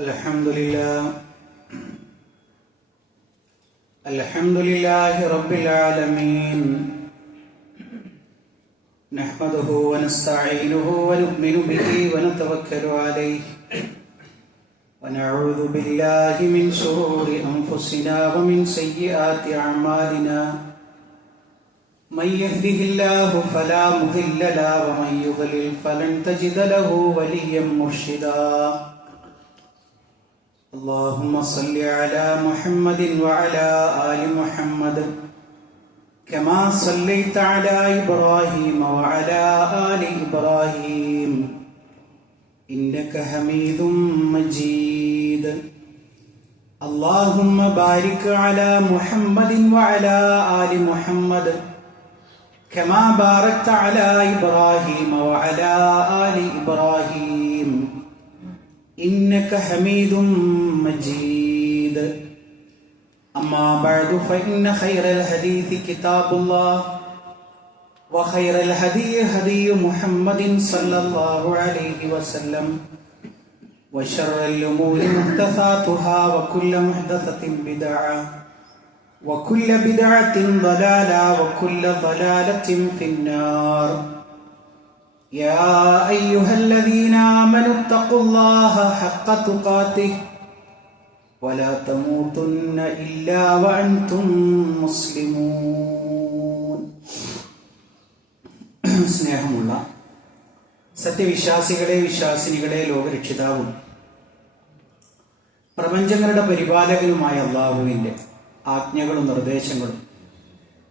Alhamdulillahi Rabbil Alameen. Nahmaduhu wa nasta'inuhu wa nu'minu bihi wa natawakkalu alayhi. Wa na'udhu billahi min shururi anfusina wa min sayyiati a'malina. Man yahdihillahu fala mudilla lahu wa man yudlil falan tajida lahu waliyyan murshida. اللهم صل على محمد وعلى آل محمد كما صليت على إبراهيم وعلى آل إبراهيم إنك حميد مجيد. اللهم بارك على محمد وعلى آل محمد كما باركت على إبراهيم وعلى آل إبراهيم إنك حميد مجيد. أما بعد فإن خير الحديث كتاب الله وخير الهدي هدي محمد صلى الله عليه وسلم وشر الأمور محدثاتها وكل محدثة بدعة وكل بدعة ضلالة وكل ضلالة في النار. يا أيها الذين آمنوا اتقوا الله حق تقاته ولا تموتن إلا وأنتم مسلمون. സ്നേഹമുള്ള സത്യവിശ്വാസികളെ വിശ്വാസിനികളെ ലോകരക്ഷിതാവും പ്രപഞ്ചങ്ങളുടെ പരിപാലകനുമായ അല്ലാഹുവിന്റെ ആജ്ഞകളും നിർദ്ദേശങ്ങളും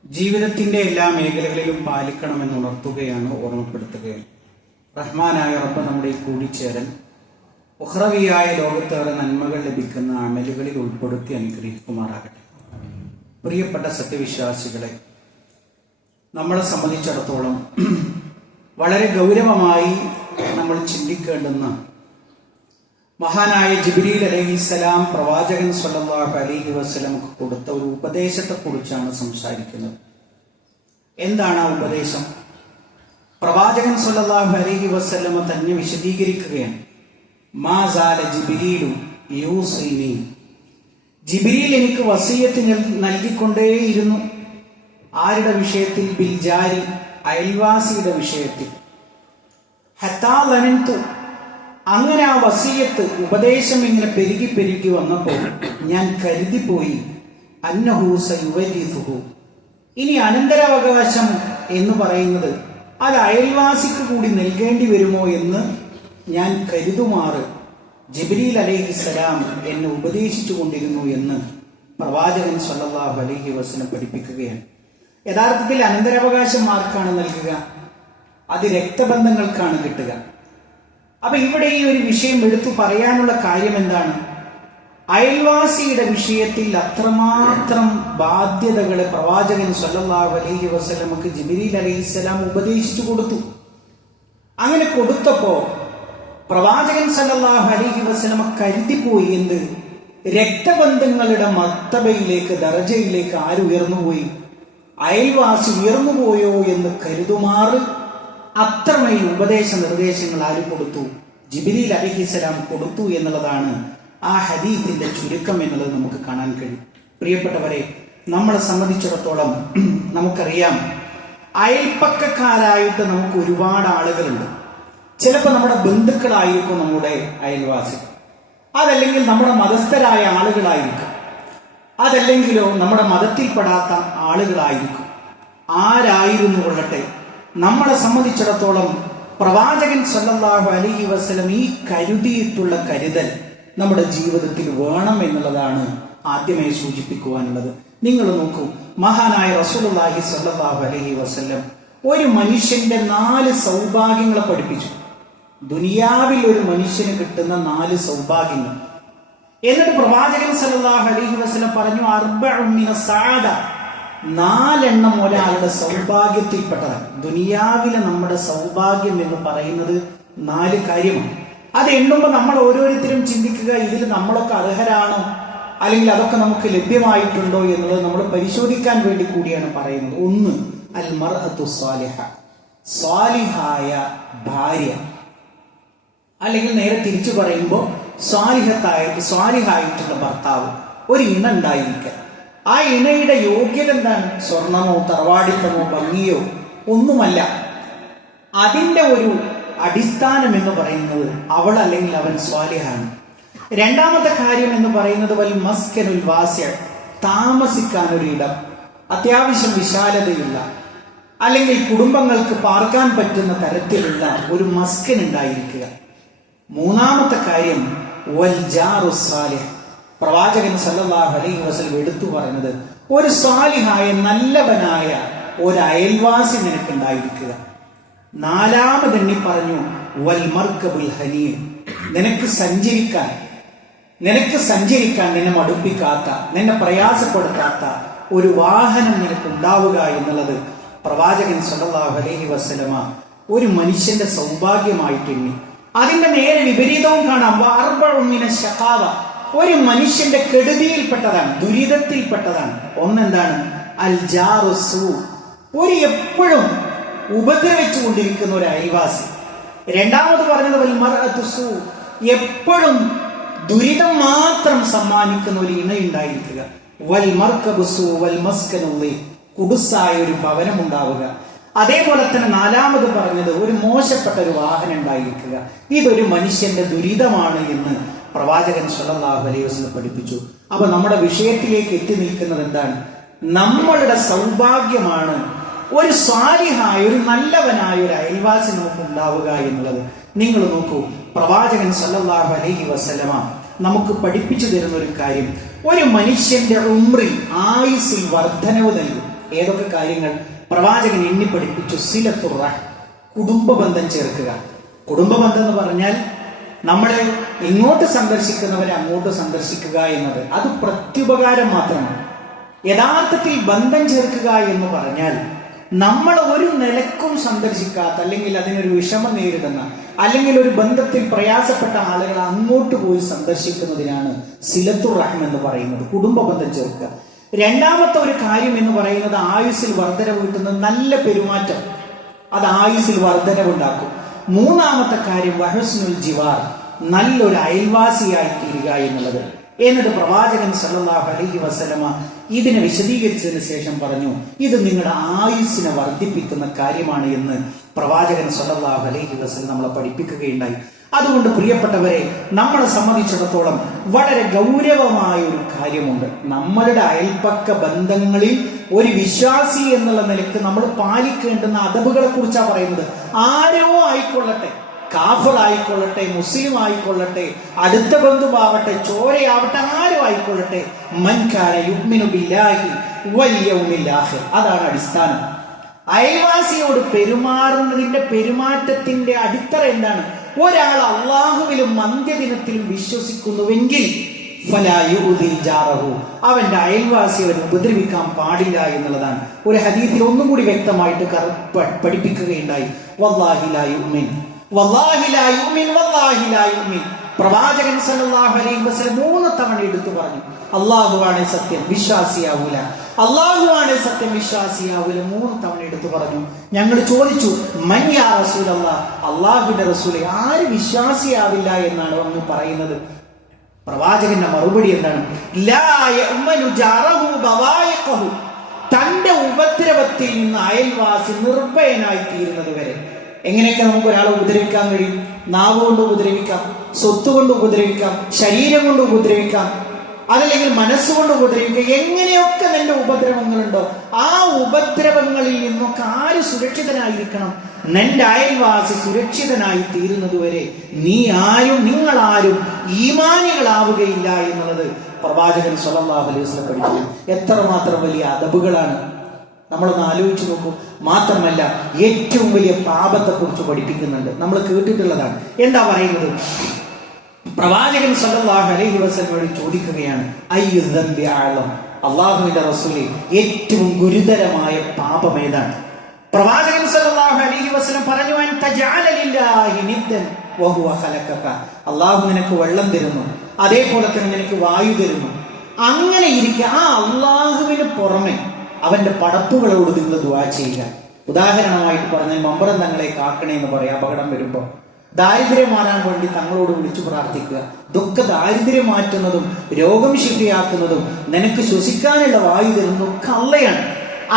ജീവിതത്തിന്റെ എല്ലാ മേഖലകളിലും പാലിക്കണമെന്ന് ഉണർത്തുകയാണ്, ഓർമ്മപ്പെടുത്തുകയാണ്. റഹ്മാനായ റബ്ബ് നമ്മുടെ ഈ കൂടിച്ചേരൽ ഉഖ്റവിയായ ലോകത്തേറെ നന്മകൾ ലഭിക്കുന്ന അമലുകളിൽ ഉൾപ്പെടുത്തി അനുഗ്രഹിക്കുമാറാകട്ടെ. പ്രിയപ്പെട്ട സത്യവിശ്വാസികളെ, നമ്മളെ സംബന്ധിച്ചിടത്തോളം വളരെ ഗൗരവമായി നമ്മൾ ചിന്തിക്കേണ്ടുന്ന മഹാനായ ജിബ്രീൽ അലൈഹിസ്സലാം പ്രവാചകൻ സ്വല്ലല്ലാഹു അലൈഹി വസല്ലമക്ക് കൊടുത്ത ഒരു ഉപദേശത്തെക്കുറിച്ചാണ് സംസാരിക്കുന്നത്. എന്താണ് ആ ഉപദേശം? പ്രവാചകൻ സ്വല്ലല്ലാഹു അലൈഹി വസല്ലമ തന്നെ വിശദീകരിക്കുകയാണ്. മാ സാല ജിബ്രീലു യൂസിനി, ജിബ്രീൽ എനിക്ക് വസിയത്ത് നൽകിക്കൊണ്ടേയിരുന്നു. ആരുടെ വിഷയത്തിൽ? ബിൽ ജാരി, അയൽവാസിയുടെ വിഷയത്തിൽ. ഹത്താ ലനന്തു, അങ്ങനെ ആ വസിയത്ത് ഉപദേശം ഇങ്ങനെ പെരുകി പെരുകി വന്നപ്പോൾ ഞാൻ കരുതിപ്പോയി, അന്നഹു സയുവരിസുഹു, ഇനി അനന്തരാവകാശം എന്ന് പറയുന്നത് അത് അയൽവാസിക്ക് കൂടി നൽകേണ്ടി വരുമോ എന്ന് ഞാൻ കരുതുമാറ് ജിബ്രീൽ അലൈഹിസ്സലാം എന്നെ ഉപദേശിച്ചു കൊണ്ടിരുന്നു എന്ന് പ്രവാചകൻ സ്വല്ലല്ലാഹു അലൈഹി വസല്ലം പഠിപ്പിക്കുകയാണ്. യഥാർത്ഥത്തിൽ അനന്തരാവകാശം ആർക്കാണ് നൽകുക? അത് രക്തബന്ധങ്ങൾക്കാണ് കിട്ടുക. അപ്പൊ ഇവിടെ ഈ ഒരു വിഷയം എടുത്തു പറയാനുള്ള കാര്യം എന്താണ്? അയൽവാസിയുടെ വിഷയത്തിൽ അത്രമാത്രം ബാധ്യതകളെ പ്രവാചകൻ സ്വല്ലല്ലാഹു അലൈഹി വസല്ലമക്ക് ജിബ്രീൽ അലൈഹിസ്സലാം ഉപദേശിച്ചു കൊടുത്തു. അങ്ങനെ കൊടുത്തപ്പോ പ്രവാചകൻ സ്വല്ലല്ലാഹു അലൈഹി വസല്ലമ കരുതിപ്പോയി, എന്ത്? രക്തബന്ധങ്ങളുടെ മർത്തബയിലേക്ക്, ദറജയിലേക്ക് ആര് ഉയർന്നുപോയി? അയൽവാസി ഉയർന്നുപോയോ എന്ന് കരുതുമാറ് അത്രമേൽ ഉപദേശ നിർദ്ദേശങ്ങൾ ആര് കൊടുത്തു? ജിബ്രീൽ അലൈഹിസ്സലാം കൊടുത്തു എന്നുള്ളതാണ് ആ ഹദീസിന്റെ ചുരുക്കം എന്നുള്ളത് നമുക്ക് കാണാൻ കഴിയും. പ്രിയപ്പെട്ടവരെ, നമ്മളെ സംബന്ധിച്ചിടത്തോളം നമുക്കറിയാം, അയൽപ്പക്കക്കാരായിട്ട് നമുക്ക് ഒരുപാട് ആളുകളുണ്ട്. ചിലപ്പോൾ നമ്മുടെ ബന്ധുക്കളായിരിക്കും നമ്മുടെ അയൽവാസി, അതല്ലെങ്കിൽ നമ്മുടെ മതസ്ഥരായ ആളുകളായിരിക്കും, അതല്ലെങ്കിലോ നമ്മുടെ മതത്തിൽപ്പെടാത്ത ആളുകളായിരിക്കും. ആരായിരുന്നു കൊള്ളട്ടെ, നമ്മളെ സംബന്ധിച്ചിടത്തോളം പ്രവാചകൻ സ്വല്ലല്ലാഹു അലൈഹി വസല്ലം ഈ കരുതിയിട്ടുള്ള കരുതൽ നമ്മുടെ ജീവിതത്തിൽ വേണം എന്നുള്ളതാണ് ആദ്യമായി സൂചിപ്പിക്കുവാനുള്ളത്. നിങ്ങൾ നോക്കൂ, മഹാനായ റസൂലുള്ളാഹി സ്വല്ലല്ലാഹു അലൈഹി വസല്ലം ഒരു മനുഷ്യന്റെ 4 സൗഭാഗ്യങ്ങളെ പഠിപ്പിച്ചു. ദുനിയാവിൽ ഒരു മനുഷ്യന് കിട്ടുന്ന 4 സൗഭാഗ്യങ്ങൾ. എന്നിട്ട് പ്രവാചകൻ സ്വല്ലല്ലാഹു അലൈഹി വസല്ലം പറഞ്ഞു, അർബഉൻ മിനസ് സഅദ, 4 ഒരാളുടെ സൗഭാഗ്യത്തിൽപ്പെട്ടതാണ്. ദുനിയാവിലെ നമ്മുടെ സൗഭാഗ്യം എന്ന് പറയുന്നത് 4 കാര്യമാണ്. അത് എണ്ണുമ്പോൾ നമ്മൾ ഓരോരുത്തരും ചിന്തിക്കുക, ഇതിൽ നമ്മളൊക്കെ അർഹരാണോ, അല്ലെങ്കിൽ അതൊക്കെ നമുക്ക് ലഭ്യമായിട്ടുണ്ടോ എന്നുള്ളത് നമ്മൾ പരിശോധിക്കാൻ വേണ്ടി കൂടിയാണ് പറയുന്നത്. 1, അൽ മർഅത്തു സാലിഹ, സാലിഹായ ഭാര്യ, അല്ലെങ്കിൽ നേരെ തിരിച്ചു പറയുമ്പോൾ സ്വാലിഹായിട്ടുള്ള ഭർത്താവ്, ഒരു ഇണ ഉണ്ടായിരിക്കുക. ആ ഇണയുടെ യോഗ്യത എന്താണ്? സ്വർണമോ തറവാടിത്തമോ ഭംഗിയോ ഒന്നുമല്ല. അതിൻ്റെ ഒരു അടിസ്ഥാനം എന്ന് പറയുന്നത് അവൾ അല്ലെങ്കിൽ അവൻ സ്വാലിഹാണ്. രണ്ടാമത്തെ കാര്യം എന്ന് പറയുന്നത് വൽ മസ്കനുൽ വാസിഅ, താമസിക്കാൻ ഒരു ഇടം, അത്യാവശ്യം വിശാലതയുള്ള അല്ലെങ്കിൽ കുടുംബങ്ങൾക്ക് പാർക്കാൻ പറ്റുന്ന തരത്തിലുള്ള ഒരു മസ്കൻ ഉണ്ടായിരിക്കുക. മൂന്നാമത്തെ കാര്യം വൽ ജാറു സാലിഹ്, പ്രവാചകൻ സല്ലല്ലാഹു അലൈഹി വസല്ലം എടുത്തു പറഞ്ഞത് ഒരു സാലിഹായ നല്ലവനായ ഒരു അയൽവാസി നിനക്കുണ്ടായിരിക്കുക. നാലാമതെണ്ണി പറഞ്ഞു വൽ മർക്കബുൽ ഹനീ, നിനക്ക് സഞ്ചരിക്കാൻ നിന്നെ മടുപ്പിക്കാത്ത, നിന്നെ പ്രയാസപ്പെടുത്താത്ത ഒരു വാഹനം നിനക്ക് ഉണ്ടാവുക എന്നുള്ളത് പ്രവാചകൻ സല്ലല്ലാഹു അലൈഹി വസല്ലമ ഒരു മനുഷ്യന്റെ സൗഭാഗ്യമായിട്ട് എണ്ണി. അതിന്റെ നേരെ വിപരീതവും കാണാം. ശഖാവ, ഒരു മനുഷ്യന്റെ കെടുതിയിൽപ്പെട്ടതാണ്, ദുരിതത്തിൽപ്പെട്ടതാണ്. ഒന്നെന്താണ്? അൽ ജാറു സൂ, ഒരു എപ്പോഴും ഉപദ്രവിച്ചു കൊണ്ടിരിക്കുന്ന ഒരു അയൽവാസി. രണ്ടാമത് പറഞ്ഞത് വൽ മർഅതു സൂ, എപ്പോഴും ദുരിതം മാത്രം സമ്മാനിക്കുന്ന ഒരു ഇണയുണ്ടായിരിക്കുക. വൽ മർകബു സൂ വൽ മസ്കനുള്ളി, കുടുസായ ഒരു ഭവനം ഉണ്ടാവുക. അതേപോലെ തന്നെ നാലാമത് പറഞ്ഞത് ഒരു മോശപ്പെട്ട ഒരു വാഹനം ഉണ്ടായിരിക്കുക. ഇതൊരു മനുഷ്യന്റെ ദുരിതമാണ് എന്ന് പ്രവാചകൻ സല്ലല്ലാഹു അലൈഹി വസല്ലം പഠിപ്പിച്ചു. അപ്പൊ നമ്മുടെ വിഷയത്തിലേക്ക് എത്തി നിൽക്കുന്നത് എന്താണ്? നമ്മളുടെ സൗഭാഗ്യമാണ് ഒരു സ്വാലിഹായ, ഒരു നല്ലവനായ ഒരു അയൽവാസി നമുക്ക് ഉണ്ടാവുക എന്നുള്ളത്. നിങ്ങൾ നോക്കൂ, പ്രവാചകൻ സല്ലല്ലാഹു അലൈഹി വസല്ലമ നമുക്ക് പഠിപ്പിച്ചു തരുന്ന ഒരു കാര്യം, ഒരു മനുഷ്യന്റെ ഉംറിൽ, ആയുസ്സിൽ വർധനവ് നൽകും. ഏതൊക്കെ കാര്യങ്ങൾ പ്രവാചകൻ എണ്ണി പഠിപ്പിച്ചു? സിലത്തുർ റഹ്, കുടുംബ ബന്ധം ചേർക്കുക. കുടുംബ ബന്ധം എന്ന് പറഞ്ഞാൽ നമ്മളെ ഇങ്ങോട്ട് സന്ദർശിക്കുന്നവരെ അങ്ങോട്ട് സന്ദർശിക്കുക എന്നത് അത് പ്രത്യുപകാരം മാത്രമാണ്. യഥാർത്ഥത്തിൽ ബന്ധം ചേർക്കുക എന്ന് പറഞ്ഞാൽ നമ്മൾ ഒരു നിലക്കും സന്ദർശിക്കാത്ത, അല്ലെങ്കിൽ അതിനൊരു വിഷമം നേരിടുന്ന, അല്ലെങ്കിൽ ഒരു ബന്ധത്തിൽ പ്രയാസപ്പെട്ട ആളുകൾ അങ്ങോട്ട് പോയി സന്ദർശിക്കുന്നതിനാണ് സിലത്തുർ റഹ്മ എന്ന് പറയുന്നത്, കുടുംബ ബന്ധം ചേർക്കുക. രണ്ടാമത്തെ ഒരു കാര്യം എന്ന് പറയുന്നത് ആയുസ്സിൽ വർധനവ് കിട്ടുന്ന നല്ല പെരുമാറ്റം, അത് ആയുസ്സിൽ വർധനവുണ്ടാക്കും. മൂന്നാമത്തെ കാര്യം വഹസ്നുൽ ജിവാർ, നല്ലൊരു അയൽവാസിയായി തീരുക എന്നുള്ളത്. എന്നിട്ട് പ്രവാചകൻ സല്ലല്ലാഹു അലൈഹി വസല്ലമ ഇതിനെ വിശദീകരിച്ചതിന് ശേഷം പറഞ്ഞു, ഇത് നിങ്ങളുടെ ആയുസ്സിനെ വർദ്ധിപ്പിക്കുന്ന കാര്യമാണ് എന്ന് പ്രവാചകൻ സല്ലല്ലാഹു അലൈഹി വസല്ലം നമ്മളെ പഠിപ്പിക്കുകയുണ്ടായി. അതുകൊണ്ട് പ്രിയപ്പെട്ടവരെ, നമ്മളെ സംബന്ധിച്ചിടത്തോളം വളരെ ഗൗരവമായ ഒരു കാര്യമുണ്ട്. നമ്മളുടെ അയൽപക്ക ബന്ധങ്ങളിൽ ഒരു വിശ്വാസി എന്നുള്ള നിലയ്ക്ക് നമ്മൾ പാലിക്കേണ്ടുന്ന അദബുകളെ കുറിച്ചാണ് പറയുന്നത്. ആരോ ആയിക്കൊള്ളട്ടെ, കാഫിർ ആയിക്കൊള്ളട്ടെ, മുസ്ലിം ആയിക്കൊള്ളട്ടെ, അടുത്ത ബന്ധുവാവട്ടെ, ചോരയാവട്ടെ, ആരും ആയിക്കൊള്ളട്ടെ, മൻ കാന യുഅ്മിനു ബില്ലാഹി വൽ യൗമിൽ ആഖിർ, അതാണ് അടിസ്ഥാനം. അയൽവാസിയോട് പെരുമാറുന്നതിന്റെ, പെരുമാറ്റത്തിന്റെ അടിത്തറ എന്താണ്? ഒരാൾ അള്ളാഹുവിലും അന്ത്യദിനത്തിലും വിശ്വസിക്കുന്നുവെങ്കിൽ ഫലാ യുഉദി ജാറഹു, അവന്റെ അയൽവാസി അവൻ ഉപദ്രവിക്കാൻ പാടില്ല എന്നുള്ളതാണ്. ഒരു ഹദീസിൽ ഒന്നും കൂടി വ്യക്തമായിട്ട് പഠിപ്പിക്കുകയുണ്ടായി, വല്ലാഹി ലാ യുഅ്മിൻ, വല്ലാഹി ലാ യുഅ്മിൻ, വല്ലാഹി ലാ യുഅ്മിൻ. പ്രവാചകൻ സല്ലല്ലാഹു അലൈഹി വസല്ലം 3 തവണ എടുത്തു പറഞ്ഞു, അള്ളാഹുവാണ് സത്യം, വിശ്വാസിയാവൂല, അള്ളാഹുവാണ് സത്യം, വിശ്വാസിയാവൂല. 3 തവണ എടുത്തു പറഞ്ഞു. ഞങ്ങൾ ചോദിച്ചു, മൻ യാ റസൂലല്ലാഹ്, അള്ളാഹുവിന്റെ റസൂലെ, ആര് വിശ്വാസിയാവില്ല എന്നാണ് അങ്ങ് പറയുന്നത്? പ്രവാചകന്റെ മറുപടി എന്താണ്? ലാ യഅ്മനു ജാറഹു ബവായിഖഹു, തന്റെ ഉപദ്രവത്തിൽ നിന്ന് അയൽവാസി നിർഭയനായി തീരുന്നത് വരെ. എങ്ങനെയൊക്കെ നമുക്ക് ഒരാളെ ഉപദ്രവിക്കാൻ കഴിയും? നാവ് കൊണ്ട് ഉപദ്രവിക്കാം, സ്വത്ത് കൊണ്ട് ഉപദ്രവിക്കാം, ശരീരം കൊണ്ട് ഉപദ്രവിക്കാം, അതല്ലെങ്കിൽ മനസ്സുകൊണ്ട് ഉപദ്രവിക്കുക. എങ്ങനെയൊക്കെ നിന്റെ ഉപദ്രവങ്ങളുണ്ടോ ആ ഉപദ്രവങ്ങളിൽ നിന്നൊക്കെ ആര് സുരക്ഷിതനായിരിക്കണം? നിന്റെ അയൽവാസി സുരക്ഷിതനായി തീരുന്നത് വരെ നിങ്ങളാരും ഈമാനികളാവുകയില്ല എന്നുള്ളത് പ്രവാചകൻ സല്ലല്ലാഹു അലൈഹി വസല്ലം പഠിപ്പിക്കും. എത്രമാത്രം വലിയ അദബുകളാണ്! നമ്മളൊന്ന് ആലോചിച്ച് നോക്കൂ. മാത്രമല്ല, ഏറ്റവും വലിയ പാപത്തെ കുറിച്ച് പഠിപ്പിക്കുന്നുണ്ട്. നമ്മൾ കേട്ടിട്ടുള്ളതാണ്. എന്താ പറയുന്നത്? പ്രവാചകൻ സല്ലല്ലാഹു അലൈഹി വസല്ലമയോട് ചോദിക്കുകയാണ്, അയ്യു ദംബി അഅ്ലം, അല്ലാഹുവിന്റെ റസൂലേ, ഏറ്റവും ഗുരുതരമായ പാപം ഏതാണ്? പ്രവാചകൻ സല്ലല്ലാഹു അലൈഹി വസല്ലം പറഞ്ഞു, അൻ തജഅല ലില്ലാഹി നിദ്ദൻ വഹുവ ഖലഖക, അല്ലാഹു നിനക്ക് വെള്ളം തരുന്നു, അതേപോലെ തന്നെ നിനക്ക് വായു തരുന്നു. അങ്ങനെ ഇരിക്കെ ആ അല്ലാഹുവിന് പുറമെ അവന്റെ പടപ്പുകളോട് നിങ്ങൾ ദുആ ചെയ്യുക. ഉദാഹരണമായിട്ട് പറഞ്ഞാൽ, മമ്പറം തങ്ങളെ കാക്കണേ എന്ന് പറയാം അപകടം വരുമ്പോൾ. ദാരിദ്ര്യം മാറാൻ വേണ്ടി തങ്ങളോട് വിളിച്ചു പ്രാർത്ഥിക്കുക. ഇതൊക്കെ ദാരിദ്ര്യം മാറ്റുന്നതും രോഗം ശിഫിയാക്കുന്നതും നിനക്ക് ശ്വസിക്കാനുള്ള വായു തരുന്നതൊക്കെ അള്ളയാണ്.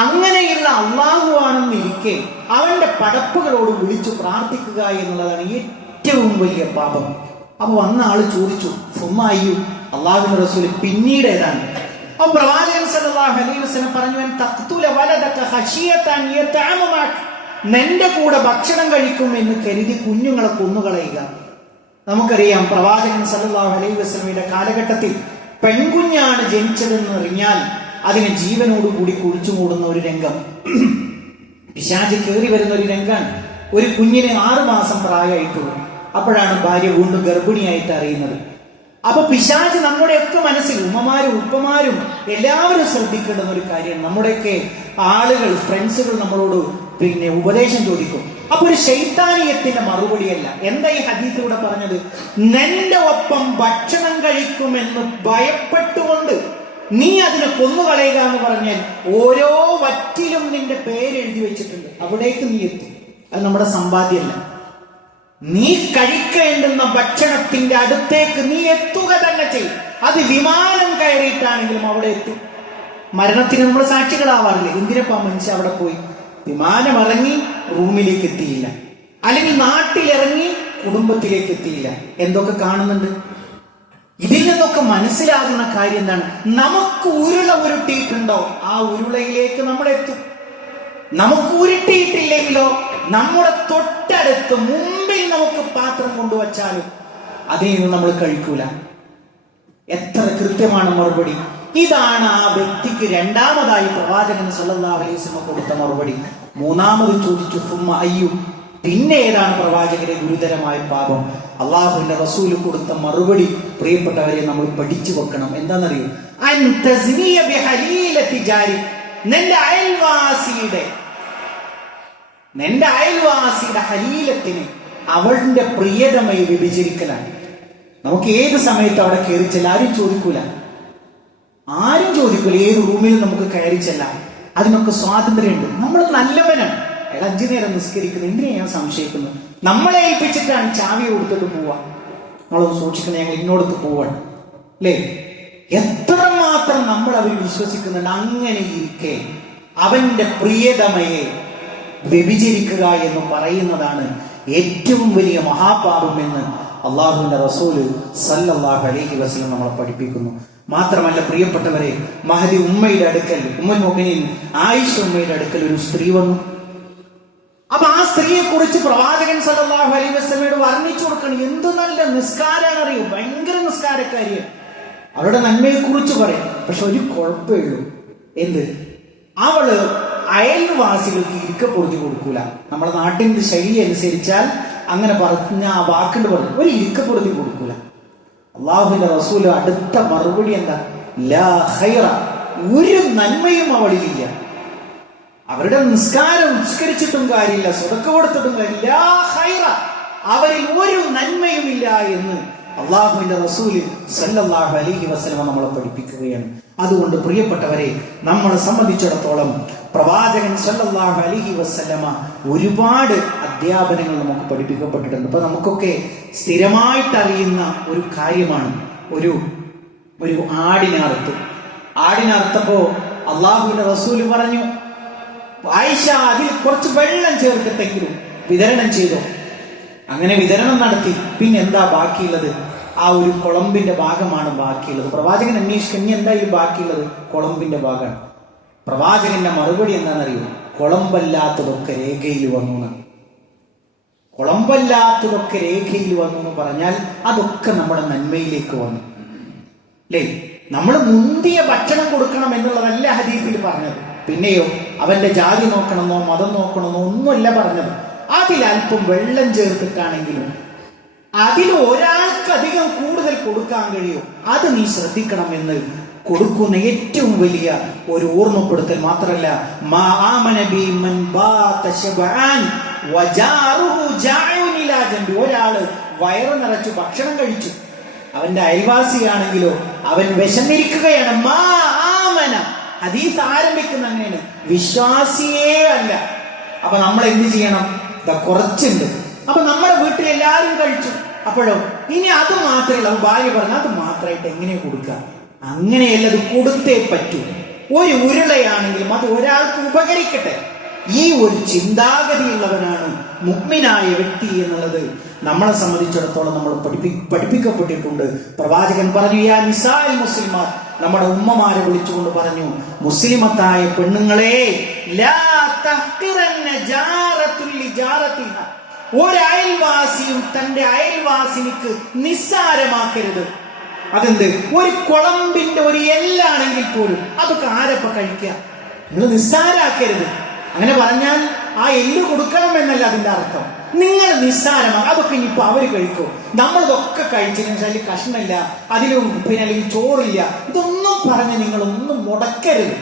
അങ്ങനെയുള്ള അള്ളാഹുവാണെന്നിരിക്കെ അവന്റെ പടപ്പുകളോട് വിളിച്ചു പ്രാർത്ഥിക്കുക എന്നുള്ളതാണ് ഏറ്റവും വലിയ പാപം. അപ്പൊ വന്ന ആള് ചോദിച്ചു, സുമ്മായു അള്ളാഹുവിന്റെ റസൂൽ, പിന്നീട് ഏതാണ്? അപ്പൊ പ്രവാചകൻ സല്ലല്ലാഹു അലൈഹി വസല്ലം പറഞ്ഞു, തഖ്തുല വലദക ഖശിയതൻ യതഅമമക, നിന്റെ കൂടെ ഭക്ഷണം കഴിക്കും എന്ന് കരുതി കുഞ്ഞുങ്ങളെ കൊന്നുകളയുക. നമുക്കറിയാം പ്രവാചകൻ സല്ലല്ലാഹു അലൈഹി വസല്ലമയുടെ കാലഘട്ടത്തിൽ പെൺകുഞ്ഞാണ് ജനിച്ചതെന്ന് അറിഞ്ഞാൽ അതിനെ ജീവനോടുകൂടി കുഴിച്ചു മൂടുന്ന ഒരു രംഗം, പിശാച് കയറി വരുന്ന ഒരു രംഗാണ്. ഒരു കുഞ്ഞിന് 6 മാസം പ്രായമായിട്ടുള്ളൂ. അപ്പോഴാണ് ഭാര്യ വീണ്ടും ഗർഭിണിയായിട്ട് അറിയുന്നത്. അപ്പൊ പിശാച് നമ്മുടെയൊക്കെ മനസ്സിൽ, ഉമ്മമാരും ഉപ്പമാരും എല്ലാവരും ശ്രദ്ധിക്കേണ്ടുന്ന ഒരു കാര്യമാണ്. നമ്മുടെയൊക്കെ ആളുകൾ, ഫ്രണ്ട്സുകൾ നമ്മളോട് ഉപദേശം ചോദിക്കും. അപ്പൊ ഒരു ശൈത്താനീയത്തിന്റെ മറുപടിയല്ല. എന്താ ഈ ഹദീസിലൂടെ പറഞ്ഞത്? നിന്റെ ഒപ്പം ഭക്ഷണം കഴിക്കുമെന്ന് ഭയപ്പെട്ടുകൊണ്ട് നീ അതിനെ കൊന്നുകളയുക എന്ന് പറഞ്ഞാൽ ഓരോ വറ്റിലും നിന്റെ പേര് എഴുതി വെച്ചിട്ടുണ്ട്, അവിടേക്ക് നീ എത്തും. അത് നമ്മുടെ സമ്പാദ്യമല്ല. നീ കഴിക്കേണ്ടുന്ന ഭക്ഷണത്തിന്റെ അടുത്തേക്ക് നീ എത്തുക തന്നെ ചെയ്യും. അത് വിമാനം കയറിയിട്ടാണെങ്കിലും അവിടെ എത്തും. മരണത്തിന് നമ്മൾ സാക്ഷികളാവാറില്ലേ? എന്തിനപ്പാ മനുഷ്യ അവിടെ പോയി? വിമാനം ഇറങ്ങി റൂമിലേക്ക് എത്തിയില്ല, അല്ലെങ്കിൽ നാട്ടിലിറങ്ങി കുടുംബത്തിലേക്ക് എത്തിയില്ല. എന്തൊക്കെ കാണുന്നുണ്ട്? ഇതിൽ നിന്നൊക്കെ മനസ്സിലാകുന്ന കാര്യം എന്താണ്? നമുക്ക് ഉരുള ഉരുട്ടിയിട്ടുണ്ടോ ആ ഉരുളയിലേക്ക് നമ്മൾ എത്തും. നമുക്ക് ഉരുട്ടിയിട്ടില്ലെങ്കിലോ നമ്മുടെ തൊട്ടടുത്ത് മുമ്പിൽ നമുക്ക് പാത്രം കൊണ്ടുവച്ചാലും അതിൽ നിന്ന് നമ്മൾ കഴിക്കൂല. എത്ര കൃത്യമാണ് മറുപടി! ഇതാണ് ആ വ്യക്തിക്ക് രണ്ടാമതായി പ്രവാചകൻ സല്ലല്ലാഹു അലൈഹി വസല്ലം കൊടുത്ത മറുപടി. മൂന്നാമത് ചോദിച്ചു, സുമ്മ അയ്യു, പിന്നെ ഏതാണ് പ്രവാചകരെ ഗുരുതരമായ പാപം? അള്ളാഹുവിന്റെ റസൂല് കൊടുത്ത മറുപടി പ്രിയപ്പെട്ടവരെ നമ്മൾ പഠിച്ചു വെക്കണം. എന്താണെന്നറിയോ? നിന്റെ അയൽവാസിയുടെ ഹലീലത്തിന് അവളുടെ പ്രിയതമയെ വ്യഭിചരിക്കലാണ്. നമുക്ക് ഏത് സമയത്ത് അവിടെ കയറി ചെല്ലാം, ആരും ചോദിക്കൂല. ഏത് റൂമിൽ നമുക്ക് കയറി ചെല്ലാം. അതിനൊക്കെ സ്വാതന്ത്ര്യമുണ്ട്. നമ്മൾ നല്ലവനാണ്. അയാൾ 5 നേരം നിസ്കരിക്കുന്നത്, എന്തിനാ ഞാൻ സംശയിക്കുന്നത്? നമ്മളെ ഏൽപ്പിച്ചിട്ടാണ് ചാവി കൊടുത്തിട്ട് പോവാ. നമ്മളൊന്ന് സൂക്ഷിക്കുന്നത്, ഞങ്ങൾ ഇന്നോടത്ത് പോവാണ് അല്ലേ? എത്രമാത്രം നമ്മൾ അവർ വിശ്വസിക്കുന്നുണ്ട്. അങ്ങനെ ഇരിക്കെ അവന്റെ പ്രിയതമയെ വ്യഭിചരിക്കുക എന്ന് പറയുന്നതാണ് ഏറ്റവും വലിയ മഹാപാപം എന്ന് അള്ളാഹുവിന്റെ റസൂല് സല്ലല്ലാഹു അലൈഹി വസല്ലം നമ്മളെ പഠിപ്പിക്കുന്നു. മാത്രമല്ല പ്രിയപ്പെട്ടവരെ, മഹദി ഉമ്മയുടെ അടുക്കൽ, ഉമ്മുൽ മുഅ്മിനീൻ ആയിഷ ഉമ്മയുടെ അടുക്കൽ ഒരു സ്ത്രീ വന്നു. അപ്പൊ ആ സ്ത്രീയെ കുറിച്ച് പ്രവാചകൻ സല്ലല്ലാഹു അലൈഹി വസല്ലമയോട് വർണ്ണിച്ചു കൊടുക്കണം. എന്ത് നല്ല നിസ്കാരാണ് അറിയൂ, ഭയങ്കര നിസ്കാരക്കാരിയാണ്. അവരുടെ നന്മയെ കുറിച്ച് പറയും. പക്ഷെ ഒരു കുഴപ്പമേ ഉള്ളൂ. എന്ത്? അവള് അയൽവാസികൾക്ക് ഇരിക്കപ്പൊറുതി കൊടുക്കൂല. നമ്മുടെ നാട്ടിന്റെ ശൈലി അനുസരിച്ചാൽ അങ്ങനെ പറഞ്ഞ ആ വാക്കുണ്ട് പറഞ്ഞു, ഒരു ഇരിക്കപ്പൊറുതി കൊടുക്കൂല. അള്ളാഹുവിന്റെ റസൂല് അടുത്ത മറുപടി എന്താ? ലാ ഖൈറ, ഒരു നന്മയും അവളിലില്ല. അവരുടെ നിസ്കരിച്ചിട്ടും കാര്യമില്ല, സ്വതക്ക കൊടുത്തിട്ടും കാര്യമില്ല. ലാ ഖൈറ, അവരിൽ ഒരു നന്മയുമില്ല എന്ന് അള്ളാഹുവിന്റെ റസൂല് സല്ലല്ലാഹു അലൈഹി വസല്ലം നമ്മളെ പഠിപ്പിക്കുകയാണ്. അതുകൊണ്ട് പ്രിയപ്പെട്ടവരെ, നമ്മളെ സംബന്ധിച്ചിടത്തോളം പ്രവാചകൻ സല്ലല്ലാഹു അലൈഹി വസല്ലമ ഒരുപാട് അധ്യാപനങ്ങൾ നമുക്ക് പഠിപ്പിക്കപ്പെട്ടിട്ടുണ്ട്. ഇപ്പൊ നമുക്കൊക്കെ സ്ഥിരമായിട്ട് അറിയുന്ന ഒരു കാര്യമാണ് ഒരു ആടിനറുത്തപ്പോ അള്ളാഹുവിന്റെ റസൂല് പറഞ്ഞു, ആയിഷ അതിൽ കുറച്ച് വെള്ളം ചേർത്തിട്ടെങ്കിലും വിതരണം ചെയ്തോ. അങ്ങനെ വിതരണം നടത്തി. പിന്നെ എന്താ ബാക്കിയുള്ളത്? ആ ഒരു കുളമ്പിന്റെ ഭാഗമാണ് ബാക്കിയുള്ളത്. പ്രവാചകൻ അന്വേഷിക്കും, ഇനി എന്തായാലും ബാക്കിയുള്ളത് കുളമ്പിന്റെ ഭാഗമാണ്. പ്രവാചകന്റെ മറുപടി എന്താണെന്നറിയോ? കുളമ്പല്ലാത്തതൊക്കെ രേഖയിൽ വന്നു. കുളമ്പല്ലാത്തതൊക്കെ രേഖയിൽ വന്നു എന്ന് പറഞ്ഞാൽ അതൊക്കെ നമ്മുടെ നന്മയിലേക്ക് വന്നു അല്ലേ? നമ്മൾ മുന്തിയ ഭക്ഷണം കൊടുക്കണം എന്നുള്ളതല്ല ഹദീസിൽ പറഞ്ഞത്. പിന്നെയോ അവന്റെ ജാതി നോക്കണമെന്നോ മതം നോക്കണമെന്നോ ഒന്നുമല്ല പറഞ്ഞത്. അതിലല്പം വെള്ളം ചേർത്തിട്ടാണെങ്കിലും അതിൽ ഒരാൾക്കധികം കൂടുതൽ കൊടുക്കാൻ കഴിയും, അത് നീ ശ്രദ്ധിക്കണം എന്ന് കൊടുക്കുന്ന ഏറ്റവും വലിയ ഒരു ഓർമ്മപ്പെടുത്തൽ. മാത്രമല്ല, ഒരാള് വയറ് നിറച്ചു ഭക്ഷണം കഴിച്ചു, അവന്റെ അയൽവാസിയാണെങ്കിലോ അവൻ വിശന്നിരിക്കുകയാണ്. ഹദീസ് ആരംഭിക്കുന്ന അങ്ങനെയാണ്, വിശ്വാസിയേ അല്ല. അപ്പൊ നമ്മൾ എന്ത് ചെയ്യണം? കുറച്ചുണ്ട്, അപ്പൊ നമ്മുടെ വീട്ടിൽ എല്ലാവരും കഴിച്ചു. അപ്പോഴോ ഇനി അത് മാത്രമല്ല, ഭാര്യ പറഞ്ഞു അത് മാത്രമായിട്ട് എങ്ങനെ കൊടുക്കുക? അങ്ങനെയല്ല, അത് കൊടുത്തേ പറ്റൂ. ഒരു ഉരുളയാണെങ്കിലും അത് ഒരാൾക്ക് ഉപകരിക്കട്ടെ. ഈ ഒരു ചിന്താഗതിയുള്ളവനാണ് മുഅ്മിനായ വ്യക്തി എന്നുള്ളത് നമ്മളെ സംബന്ധിച്ചിടത്തോളം നമ്മൾ പഠിപ്പിക്കപ്പെട്ടിട്ടുണ്ട്. പ്രവാചകൻ പറഞ്ഞു, യാ നിസാഇൽ മുസ്ലിമാ, നമ്മുടെ ഉമ്മമാരെ വിളിച്ചുകൊണ്ട് പറഞ്ഞു, മുസ്ലിമത്തായ പെണ്ണുങ്ങളെ, ലാ തഹ്ഖിറന്ന ജാറത്തുൽ ലിജാറതിഹ, ഒരു അയൽവാസിയും തന്റെ അയൽവാസിനിക്ക് നിസ്സാരമാക്കരുത്. അതെന്ത്? ഒരു കുളമ്പിന്റെ ഒരു എല്ലാണെങ്കിൽ പോലും അതൊക്കെ ആരപ്പ കഴിക്കുക? നിങ്ങൾ നിസ്സാരാക്കരുത്. അങ്ങനെ പറഞ്ഞാൽ ആ എല്ല് കൊടുക്കണം എന്നല്ല അതിന്റെ അർത്ഥം. നിങ്ങൾ നിസ്സാരമാണ്, അതൊക്കെ ഇനിയിപ്പോ അവര് കഴിക്കും, നമ്മളിതൊക്കെ കഴിച്ചതിന് അതിൽ കഷ്ണമില്ല, അതിലും പിന്നെ അല്ലെങ്കിൽ ചോറില്ല, ഇതൊന്നും പറഞ്ഞ് നിങ്ങളൊന്നും മുടക്കരുത്,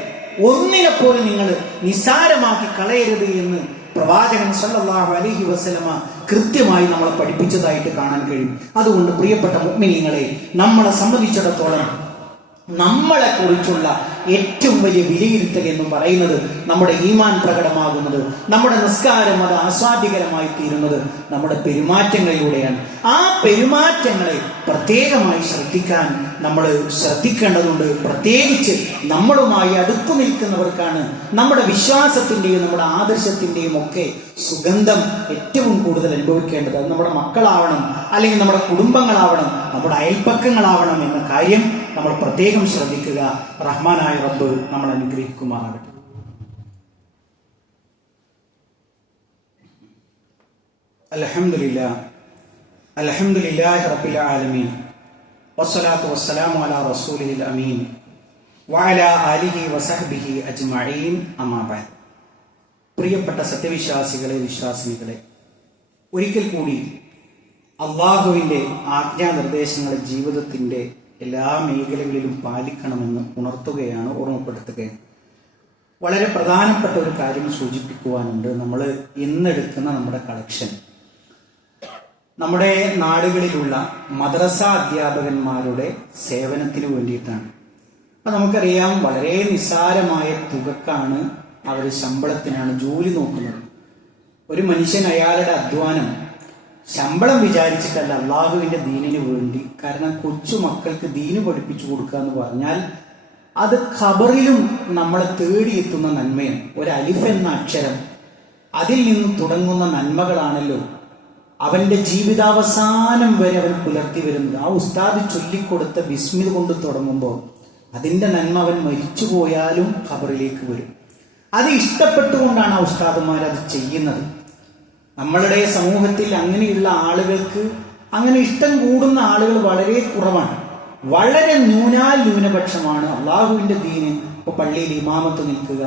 ഒന്നിനെപ്പോലും നിങ്ങൾ നിസ്സാരമാക്കി കളയരുത് എന്ന് പ്രവാചകൻ സല്ലല്ലാഹു അലൈഹി വസല്ലമ കൃത്യമായി നമ്മളെ പഠിപ്പിച്ചതായിട്ട് കാണാൻ കഴിയും. അതുകൊണ്ട് പ്രിയപ്പെട്ട മുഅ്മിനീങ്ങളെ, നമ്മളെ സംബന്ധിച്ചിടത്തോളം നമ്മളെ കുറിച്ചുള്ള ഏറ്റവും വലിയ വിലയിരുത്തൽ എന്ന് പറയുന്നത് നമ്മുടെ ഈമാൻ പ്രകടമാകുന്നത്, നമ്മുടെ നിസ്കാരം അത് ആസ്വാദ്യകരമായി തീരുന്നത് നമ്മുടെ പെരുമാറ്റങ്ങളിലൂടെയാണ്. ആ പെരുമാറ്റങ്ങളെ പ്രത്യേകമായി ശ്രദ്ധിക്കാൻ നമ്മൾ ശ്രദ്ധിക്കേണ്ടതുണ്ട്. പ്രത്യേകിച്ച് നമ്മളുമായി അടുത്തു നിൽക്കുന്നവർക്കാണ് നമ്മുടെ വിശ്വാസത്തിന്റെയും നമ്മുടെ ആദർശത്തിന്റെയും ഒക്കെ സുഗന്ധം ഏറ്റവും കൂടുതൽ അനുഭവിക്കേണ്ടത്. അത് നമ്മുടെ മക്കളാവണം, അല്ലെങ്കിൽ നമ്മുടെ കുടുംബങ്ങളാവണം, നമ്മുടെ അയൽപ്പക്കങ്ങളാവണം എന്ന കാര്യം നമ്മൾ പ്രത്യേകം ശ്രദ്ധിക്കുക. റഹ്മാനായ റബ്ബ് നമ്മൾ അനുഗ്രഹിക്കുമാറാകട്ടെ. അൽഹംദുലില്ലാഹി റബ്ബിൽ ആലമീൻ വസ്സലാത്തു വസ്സലാമു അലാ റസൂലിൽ അമീൻ വഅലാ ആലിഹി വസഹ്ബിഹി അജ്മഈൻ, അമ്മാ ബഅദ്. പ്രിയപ്പെട്ട സത്യവിശ്വാസികളെ, വിശ്വാസിനികളെ, ഒരിക്കൽ കൂടി അള്ളാഹുവിൻ്റെ ആജ്ഞാനിർദ്ദേശങ്ങളെ ജീവിതത്തിൻ്റെ എല്ലാ മേഖലകളിലും പാലിക്കണമെന്ന് ഉണർത്തുകയാണ്, ഓർമ്മപ്പെടുത്തുകയാണ്. വളരെ പ്രധാനപ്പെട്ട ഒരു കാര്യം സൂചിപ്പിക്കുവാനുണ്ട്. നമ്മൾ ഇന്നെടുക്കുന്ന നമ്മുടെ കളക്ഷൻ നമ്മുടെ നാടുകളിലുള്ള മദ്രസ അധ്യാപകന്മാരുടെ സേവനത്തിന് വേണ്ടിയിട്ടാണ്. അപ്പം നമുക്കറിയാം, വളരെ നിസ്സാരമായ തുകക്കാണ് അവർ ശമ്പളത്തിനാണ് ജോലി നോക്കുന്നത്. ഒരു മനുഷ്യൻ അയാളുടെ അധ്വാനം ശമ്പളം വിചാരിച്ചിട്ടല്ല, അള്ളാഹുവിന്റെ ദീനിന് വേണ്ടി. കാരണം കൊച്ചു മക്കൾക്ക് ദീന് പഠിപ്പിച്ചു കൊടുക്കുക എന്ന് പറഞ്ഞാൽ അത് ഖബറിലും നമ്മളെ തേടിയെത്തുന്ന നന്മയാണ്. ഒരു അലിഫ് എന്ന അക്ഷരം, അതിൽ നിന്ന് തുടങ്ങുന്ന നന്മകളാണല്ലോ അവന്റെ ജീവിതാവസാനം വരെ അവൻ പുലർത്തി വരുന്നത്. ആ ഉസ്താദ് ചൊല്ലിക്കൊടുത്ത ബിസ്മിൽ കൊണ്ട് തുടങ്ങുമ്പോൾ അതിന്റെ നന്മ അവൻ മരിച്ചു പോയാലും ഖബറിലേക്ക് വരും. അത് ഇഷ്ടപ്പെട്ടുകൊണ്ടാണ് ആ ഉസ്താദുമാർ അത് ചെയ്യുന്നത്. നമ്മളുടെ സമൂഹത്തിൽ അങ്ങനെയുള്ള ആളുകൾക്ക്, അങ്ങനെ ഇഷ്ടം കൂടുന്ന ആളുകൾ വളരെ കുറവാണ്. വളരെ ന്യൂനപക്ഷമാണ് അള്ളാഹുവിന്റെ ദീന്. ഇപ്പൊ പള്ളിയിൽ ഇമാമത്ത് നിൽക്കുക,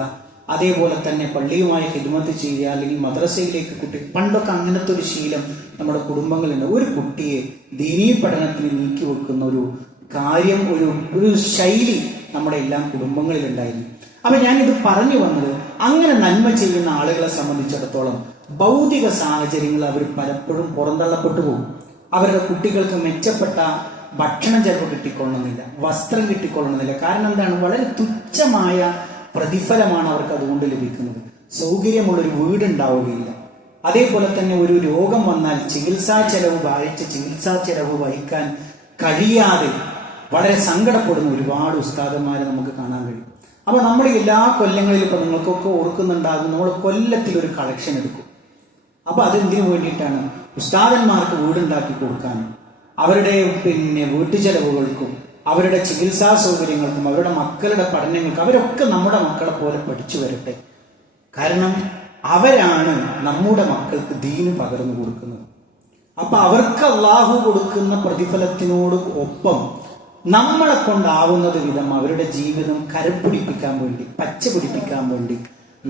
അതേപോലെ തന്നെ പള്ളിയുമായി ഖിദ്മത്ത് ചെയ്യുക, അല്ലെങ്കിൽ മദ്രസയിലേക്ക് കുട്ടി, പണ്ടൊക്കെ അങ്ങനത്തെ ഒരു ശീലം നമ്മുടെ കുടുംബങ്ങളുണ്ട്. ഒരു കുട്ടിയെ ദീനീ പഠനത്തിന് നീക്കി വെക്കുന്ന ഒരു കാര്യം, ഒരു ശൈലി നമ്മുടെ എല്ലാം കുടുംബങ്ങളിലുണ്ടായിരുന്നു. അപ്പൊ ഞാനിത് പറഞ്ഞു വന്നത്, അങ്ങനെ നന്മ ചെയ്യുന്ന ആളുകളെ സംബന്ധിച്ചിടത്തോളം ഭൗതിക സാഹചര്യങ്ങൾ അവർ പലപ്പോഴും പുറന്തള്ളപ്പെട്ടു പോകും. അവരുടെ കുട്ടികൾക്ക് മെച്ചപ്പെട്ട ഭക്ഷണം ചിലപ്പോൾ കിട്ടിക്കൊള്ളണമെന്നില്ല, വസ്ത്രം കിട്ടിക്കൊള്ളണമെന്നില്ല. കാരണം എന്താണ്? വളരെ തുച്ഛമായ പ്രതിഫലമാണ് അവർക്ക് അതുകൊണ്ട് ലഭിക്കുന്നത്. സൗകര്യമുള്ളൊരു വീടുണ്ടാവുകയില്ല. അതേപോലെ തന്നെ ഒരു രോഗം വന്നാൽ ചികിത്സാ ചെലവ് വഹിക്കാൻ കഴിയാതെ വളരെ സങ്കടപ്പെടുന്ന ഒരുപാട് ഉസ്താദന്മാരെ നമുക്ക് കാണാൻ കഴിയും. അപ്പൊ നമ്മൾ എല്ലാ കൊല്ലങ്ങളിലും, ഇപ്പൊ നിങ്ങൾക്കൊക്കെ ഓർക്കുന്നുണ്ടാകും, നമ്മൾ കൊല്ലത്തിൽ ഒരു കളക്ഷൻ എടുക്കും. അപ്പൊ അതെന്തിനു വേണ്ടിയിട്ടാണ്? ഉസ്താദന്മാർക്ക് വീടുണ്ടാക്കി കൊടുക്കാനും, അവരുടെ വീട്ടു ചെലവുകൾക്കും, അവരുടെ ചികിത്സാ സൗകര്യങ്ങൾക്കും, അവരുടെ മക്കളുടെ പഠനങ്ങൾക്കും. അവരൊക്കെ നമ്മുടെ മക്കളെ പോലെ പഠിച്ചു വരട്ടെ. കാരണം അവരാണ് നമ്മുടെ മക്കൾക്ക് ദീന് പകർന്നു കൊടുക്കുന്നത്. അപ്പൊ അവർക്ക് അള്ളാഹു കൊടുക്കുന്ന പ്രതിഫലത്തിനോട് ഒപ്പം നമ്മളെ കൊണ്ടാവുന്നത് വിധം അവരുടെ ജീവിതം കരപ്പിടിപ്പിക്കാൻ വേണ്ടി, പച്ച പിടിപ്പിക്കാൻ വേണ്ടി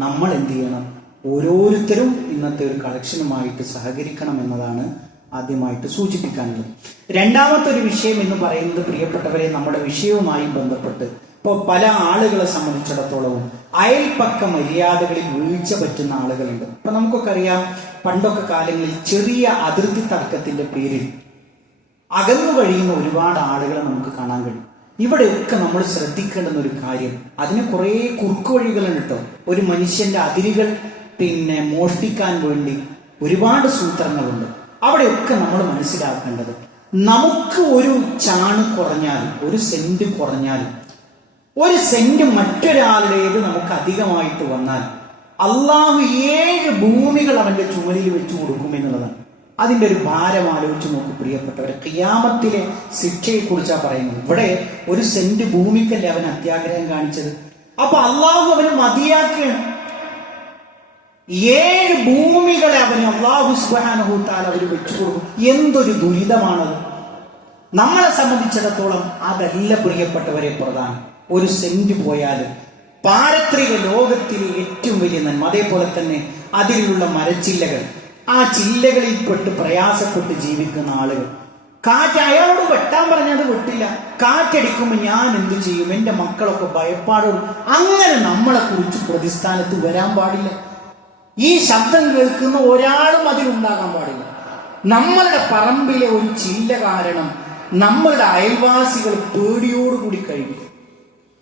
നമ്മൾ എന്ത് ചെയ്യണം? ഓരോരുത്തരും ഇന്നത്തെ ഒരു കളക്ഷനുമായിട്ട് സഹകരിക്കണം എന്നതാണ് ആദ്യമായിട്ട് സൂചിപ്പിക്കാനുള്ളത്. രണ്ടാമത്തെ ഒരു വിഷയം എന്ന് പറയുന്നത്, പ്രിയപ്പെട്ടവരെ, നമ്മുടെ വിഷയവുമായി ബന്ധപ്പെട്ട് ഇപ്പോൾ പല ആളുകളെ സംബന്ധിച്ചിടത്തോളവും അയൽപ്പക്ക മര്യാദകളിൽ വീഴ്ച പറ്റുന്ന ആളുകളുണ്ട്. ഇപ്പൊ നമുക്കൊക്കെ അറിയാം, പണ്ടൊക്കെ കാലങ്ങളിൽ ചെറിയ അതിർത്തി തർക്കത്തിന്റെ പേരിൽ അകന്നു കഴിയുന്ന ഒരുപാട് ആളുകളെ നമുക്ക് കാണാൻ കഴിയും. ഇവിടെയൊക്കെ നമ്മൾ ശ്രദ്ധിക്കേണ്ടുന്ന ഒരു കാര്യം, അതിന് കുറേ കുറുക്കു വഴികളുണ്ട് കേട്ടോ. ഒരു മനുഷ്യന്റെ അതിരുകൾ മോഷ്ടിക്കാൻ വേണ്ടി ഒരുപാട് സൂത്രങ്ങളുണ്ട്. അവിടെയൊക്കെ നമ്മൾ മനസ്സിലാക്കേണ്ടത്, നമുക്ക് ഒരു ചാണ് കുറഞ്ഞാൽ, ഒരു സെന്റ് കുറഞ്ഞാൽ, ഒരു സെന്റ് മറ്റൊരാളുടേത് നമുക്ക് അധികമായിട്ട് വന്നാൽ അള്ളാഹു 7 ഭൂമികൾ അവന്റെ ചുമലിൽ വെച്ചു കൊടുക്കും എന്നുള്ളതാണ്. അതിന്റെ ഒരു ഭാരം ആലോചിച്ച് നോക്ക് പ്രിയപ്പെട്ടവരെ. ഖിയാമത്തിലെ ശിക്ഷയെ കുറിച്ചാണ് പറയുന്നത്. ഇവിടെ ഒരു സെന്റ് ഭൂമിക്കല്ലേ അവൻ അത്യാഗ്രഹം കാണിച്ചത്. അപ്പൊ അള്ളാഹു അവന് മതിയാക്കുകയാണ്. 7 ഭൂമികളെ അവന് അള്ളാഹു സുബ്ഹാനഹു തആല അവര് വെച്ചു കൊടുക്കും. എന്തൊരു ദുരിതമാണത്. നമ്മളെ സംബന്ധിച്ചിടത്തോളം അതല്ല പ്രിയപ്പെട്ടവരെ പ്രധാനം. ഒരു സെന്റ് പോയാലും പാരത്രിക ലോകത്തിലെ ഏറ്റവും വലിയ നന്മ. അതേപോലെ തന്നെ അതിലുള്ള മരച്ചില്ലകൾ, ആ ചില്ലകളിൽ പെട്ട് പ്രയാസപ്പെട്ട് ജീവിക്കുന്ന ആളുകൾ, കാറ്റ് അയാളോട് വെട്ടാൻ പറഞ്ഞത് വെട്ടില്ല, കാറ്റടിക്കുമ്പോൾ ഞാൻ എന്ത് ചെയ്യും, എൻ്റെ മക്കളൊക്കെ ഭയപ്പാടും. അങ്ങനെ നമ്മളെ കുറിച്ച് പ്രതിസ്ഥാനത്ത് വരാൻ പാടില്ല. ഈ ശബ്ദം കേൾക്കുന്ന ഒരാളും അതിലുണ്ടാകാൻ പാടില്ല. നമ്മളുടെ പറമ്പിലെ ഒരു ചില്ല കാരണം നമ്മളുടെ അയൽവാസികൾ പേടിയോടുകൂടി കഴിയും.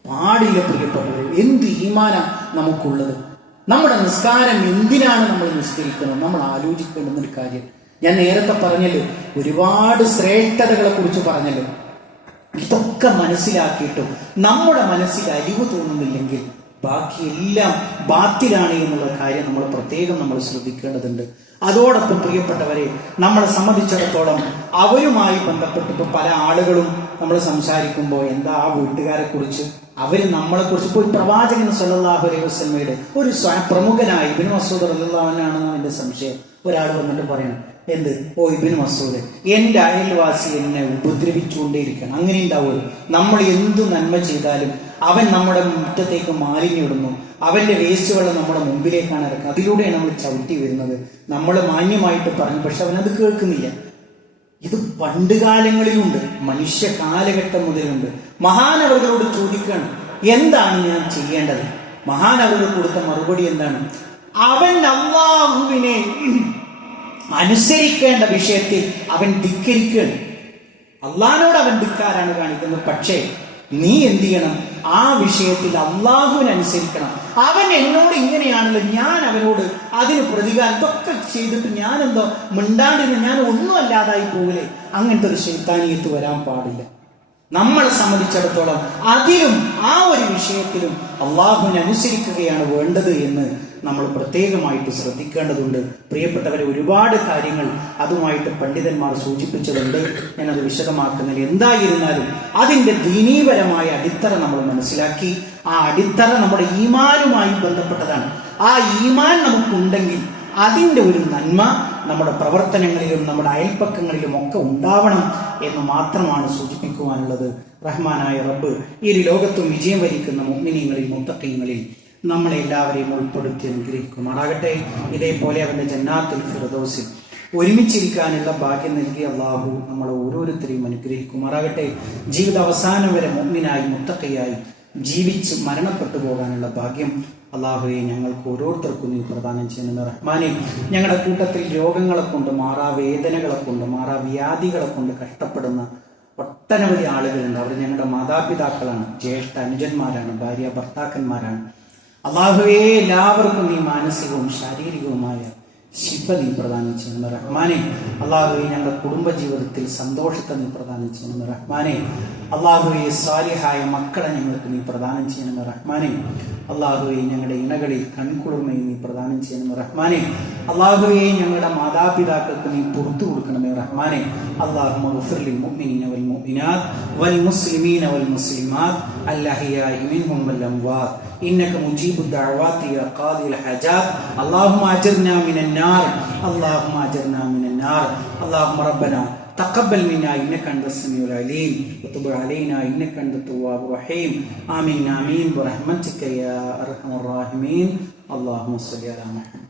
പാടില്ല പ്രിയപ്പെട്ടവർ. എന്ത് ഈമാനാ നമുക്കുള്ളത്. നമ്മുടെ നിസ്കാരം എന്തിനാണ് നമ്മൾ നിസ്കരിക്കുന്നത്, നമ്മൾ ആലോചിക്കേണ്ടുന്ന ഒരു കാര്യം. ഞാൻ നേരത്തെ പറഞ്ഞല്ലോ, ഒരുപാട് ശ്രേഷ്ഠതകളെ കുറിച്ച് പറഞ്ഞല്ലോ. ഇതൊക്കെ മനസ്സിലാക്കിയിട്ടും നമ്മുടെ മനസ്സിൽ അലിവ് തോന്നുന്നില്ലെങ്കിൽ ബാക്കിയെല്ലാം ബാത്തിലാണ് എന്നുള്ള കാര്യം നമ്മൾ പ്രത്യേകം നമ്മൾ ശ്രദ്ധിക്കേണ്ടതുണ്ട്. അതോടൊപ്പം പ്രിയപ്പെട്ടവരെ, നമ്മളെ സംബന്ധിച്ചിടത്തോളം അവരുമായി ബന്ധപ്പെട്ടിട്ട് പല ആളുകളും നമ്മൾ സംസാരിക്കുമ്പോൾ എന്താ ആ വീട്ടുകാരെ കുറിച്ച്, അവര് നമ്മളെ കുറിച്ച്. ഇപ്പോൾ പ്രവാചകൻ സല്ലല്ലാഹു അലൈഹി വസല്ലമയുടെ ഒരു പ്രമുഖനായ ഇബ്നു മസ്ഊദ് റളിയല്ലാഹു അൻഹു ആണെന്നാണ് എന്റെ സംശയം. ഒരാൾ വന്നിട്ട് പറയണം, എന്ത്, ഓ ഇബ്നു മസ്ഊദ്, എന്റെ അയൽവാസി എന്നെ ഉപദ്രവിച്ചുകൊണ്ടേയിരിക്കണം. അങ്ങനെ ഉണ്ടാവുമല്ലോ. നമ്മൾ എന്തു നന്മ ചെയ്താലും അവൻ നമ്മുടെ മുറ്റത്തേക്ക് മാലിന്യം, അവന്റെ വേസ്റ്റ് വെള്ളം നമ്മുടെ മുമ്പിലേക്കാണ് ഇറക്കുന്നത്. അതിലൂടെയാണ് നമ്മൾ ചവിട്ടി വരുന്നത്. നമ്മൾ മാന്യമായിട്ട് പറഞ്ഞു, പക്ഷെ അവനത് കേൾക്കുന്നില്ല. ഇത് പണ്ട് കാലങ്ങളിലുണ്ട്, മനുഷ്യ കാലഘട്ടം മുതലുണ്ട്. മഹാനവറുകളോട് ചോദിക്കണം, എന്താണ് ഞാൻ ചെയ്യേണ്ടത്? മഹാനവറുകൾ കൊടുത്ത മറുപടി എന്താണ്? അവൻ അല്ലാഹുവിനെ അനുസരിക്കേണ്ട വിഷയത്തിൽ അവൻ ധിക്കരിക്കുകയാണ്. അള്ളാഹിനോട് അവൻ ധിക്കാരാണ് കാണിക്കുന്നത്. പക്ഷേ നീ എന്ത് ചെയ്യണം? ആ വിഷയത്തിൽ അള്ളാഹുവിനനുസരിക്കണം. അവൻ എന്നോട് ഇങ്ങനെയാണല്ലോ, ഞാൻ അവനോട് അതിന് പ്രതികാരം ഇതൊക്കെ ചെയ്തിട്ട് ഞാനെന്തോ മിണ്ടാണ്ടിരുന്ന് ഞാൻ ഒന്നും അല്ലാതായി പോകില്ലേ? അങ്ങനത്തെ ഒരു ശൈത്താനിയത്ത് വരാൻ പാടില്ല. നമ്മളെ സംബന്ധിച്ചിടത്തോളം അതിലും ആ ഒരു വിഷയത്തിലും അള്ളാഹുവിനെ അനുസരിക്കുകയാണ് വേണ്ടത് എന്ന് നമ്മൾ പ്രത്യേകമായിട്ട് ശ്രദ്ധിക്കേണ്ടതുണ്ട്. പ്രിയപ്പെട്ടവരെ, ഒരുപാട് കാര്യങ്ങൾ അതുമായിട്ട് പണ്ഡിതന്മാർ സൂചിപ്പിച്ചതുണ്ട്. ഞാനത് വിശദമാക്കുന്നില്ല. എന്തായിരുന്നാലും അതിൻ്റെ ദീനീപരമായ അടിത്തറ നമ്മൾ മനസ്സിലാക്കി. ആ അടിത്തറ നമ്മുടെ ഈമാനുമായി ബന്ധപ്പെട്ടതാണ്. ആ ഈമാൻ നമുക്കുണ്ടെങ്കിൽ അതിൻ്റെ ഒരു നന്മ നമ്മുടെ പ്രവർത്തനങ്ങളിലും നമ്മുടെ അയൽപ്പക്കങ്ങളിലും ഒക്കെ ഉണ്ടാവണം എന്ന് മാത്രമാണ് സൂചിപ്പിക്കുവാനുള്ളത്. റഹ്മാനായ റബ്ബ് ഈ ലോകത്തും വിജയം വരിക്കുന്ന മുഅ്മിനീങ്ങളിൽ മുത്തഖീങ്ങളിൽ നമ്മളെ എല്ലാവരെയും ഉൾപ്പെടുത്തി അനുഗ്രഹിക്കുമാറാകട്ടെ. ഇതേപോലെ അവന്റെ ജന്നാത്തുൽ ഫിർദൗസിൽ ഒരുമിച്ചിരിക്കാനുള്ള ഭാഗ്യം നൽകിയ അള്ളാഹു നമ്മളെ ഓരോരുത്തരെയും അനുഗ്രഹിക്കുമാറാകട്ടെ. ജീവിത അവസാനം വരെ മുഅ്മിനായി മുത്തഖിയായി ജീവിച്ച് മരണപ്പെട്ടു പോകാനുള്ള ഭാഗ്യം അള്ളാഹുവെ ഞങ്ങൾക്ക് ഓരോരുത്തർക്കും നീ പ്രദാനം ചെയ്യുന്ന റഹ്മാനെ. ഞങ്ങളുടെ കൂട്ടത്തിൽ രോഗങ്ങളെ കൊണ്ട്, മാറാവേദനകളെ കൊണ്ട്, മാറാവ്യാധികളെ കൊണ്ട് കഷ്ടപ്പെടുന്ന ഒട്ടനവധി ആളുകളുണ്ട്. അവർ ഞങ്ങളുടെ മാതാപിതാക്കളാണ്, ജ്യേഷ്ഠ അനുജന്മാരാണ്, ഭാര്യ ഭർത്താക്കന്മാരാണ്. അള്ളാഹുവേ, എല്ലാവർക്കും നീ മാനസികവും ശാരീരികവുമായ ശിഫ നീ പ്രദാനം ചെയ്യുന്ന റഹ്മാനെ. അള്ളാഹുവെ, ഞങ്ങളുടെ കുടുംബജീവിതത്തിൽ സന്തോഷത്തെ നീ പ്രദാനം ചെയ്യുന്ന റഹ്മാനെ. അള്ളാഹുവെ, സാലിഹായ മക്കളെ ഞങ്ങൾക്ക് നീ പ്രദാനം ചെയ്യുന്ന റഹ്മാനെ. അള്ളാഹുവെ, ഞങ്ങളുടെ ഇണകളിൽ കൺകുളിർമയും നീ പ്രദാനം ചെയ്യുന്ന റഹ്മാനെ. അള്ളാഹുവെ, ഞങ്ങളുടെ മാതാപിതാക്കൾക്ക് നീ പുറത്തു കൊടുക്കണമേ റഹ്മാനെ. അല്ലാഹുമ്മ ഗഫിർ ലിൽ മുഅ്മിനീന വൽ മുഅ്മിനാത്ത് വൽ മുസ്ലിമീന വൽ മുസ്ലിമാത്ത് അൽഅഹ്യാഇ മിൻഹും വൽ അംവാത്ത് إنك مجيب الدعوات يا قاضي الحاجات. اللهم أجرنا من النار، اللهم أجرنا من النار. اللهم ربنا تقبل منا إنك أنت السميع العليم وتب علينا إنك أنت التواب الرحيم. آمين آمين برحمتك يا أرحم الراحمين. اللهم صل على محمد.